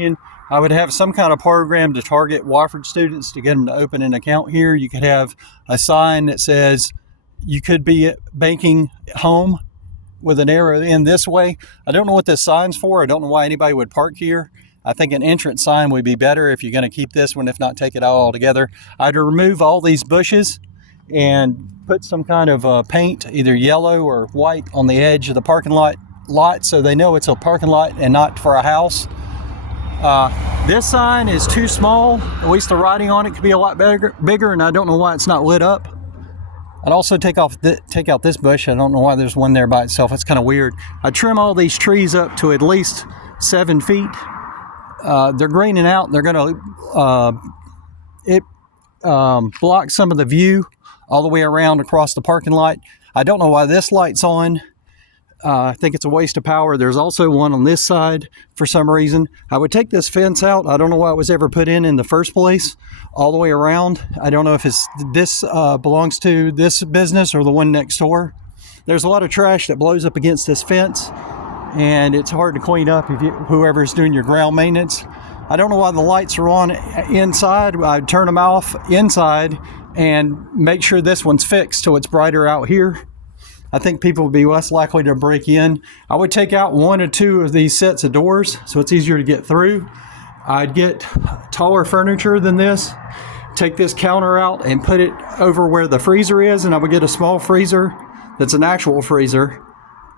opinion, I would have some kind of program to target Wofford students to get them to open an account here. You could have a sign that says you could be banking home with an arrow in this way. I don't know what this sign's for. I don't know why anybody would park here. I think an entrance sign would be better if you're going to keep this one, if not take it out altogether. I'd remove all these bushes and put some kind of paint, either yellow or white, on the edge of the parking lot so they know it's a parking lot and not for a house. This sign is too small. At least the writing on it could be a lot bigger, and I don't know why it's not lit up. I'd also take out this bush. I don't know why there's one there by itself. It's kind of weird. I trim all these trees up to at least 7 feet. They're greening out. They're going to block some of the view all the way around across the parking lot. I don't know why this light's on. I think it's a waste of power. There's also one on this side for some reason. I would take this fence out. I don't know why it was ever put in the first place, all the way around. I don't know if this belongs to this business or the one next door. There's a lot of trash that blows up against this fence, and it's hard to clean up if whoever's doing your ground maintenance. I don't know why the lights are on inside. I'd turn them off inside and make sure this one's fixed so it's brighter out here. I think people would be less likely to break in. I would take out 1 or 2 of these sets of doors so it's easier to get through. I'd get taller furniture than this, take this counter out and put it over where the freezer is, and I would get a small freezer that's an actual freezer,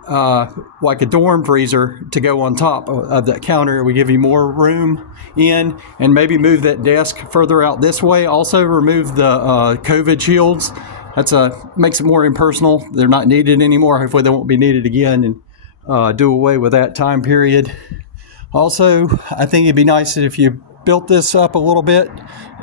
like a dorm freezer, to go on top of that counter. It would give you more room in, and maybe move that desk further out this way. Also remove the COVID shields. Makes it more impersonal. They're not needed anymore. Hopefully they won't be needed again, and do away with that time period. Also, I think it'd be nice if you built this up a little bit,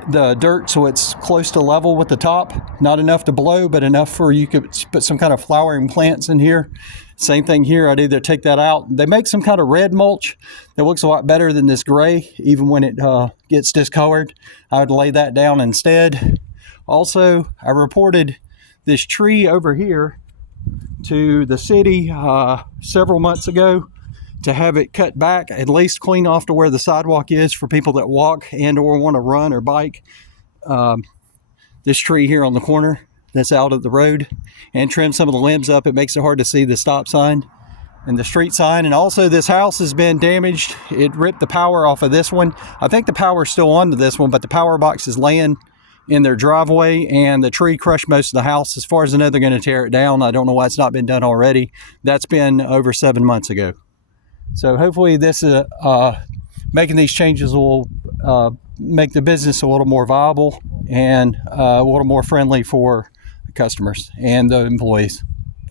the dirt, so it's close to level with the top. Not enough to blow, but enough for you could put some kind of flowering plants in here. Same thing here. I'd either take that out. They make some kind of red mulch that looks a lot better than this gray, even when it gets discolored. I would lay that down instead. Also, I reported this tree over here to the city several months ago to have it cut back, at least clean off to where the sidewalk is for people that walk and or want to run or bike. This tree here on the corner that's out of the road, and trim some of the limbs up. It makes it hard to see the stop sign and the street sign. And also, this house has been damaged. It ripped the power off of this one. I think the power's still on to this one, but the power box is laying in their driveway, and the tree crushed most of the house. As far as I know, they're going to tear it down. I don't know why it's not been done already. That's been over 7 months ago. So hopefully this making these changes will make the business a little more viable and a little more friendly for customers and the employees.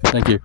Thank you.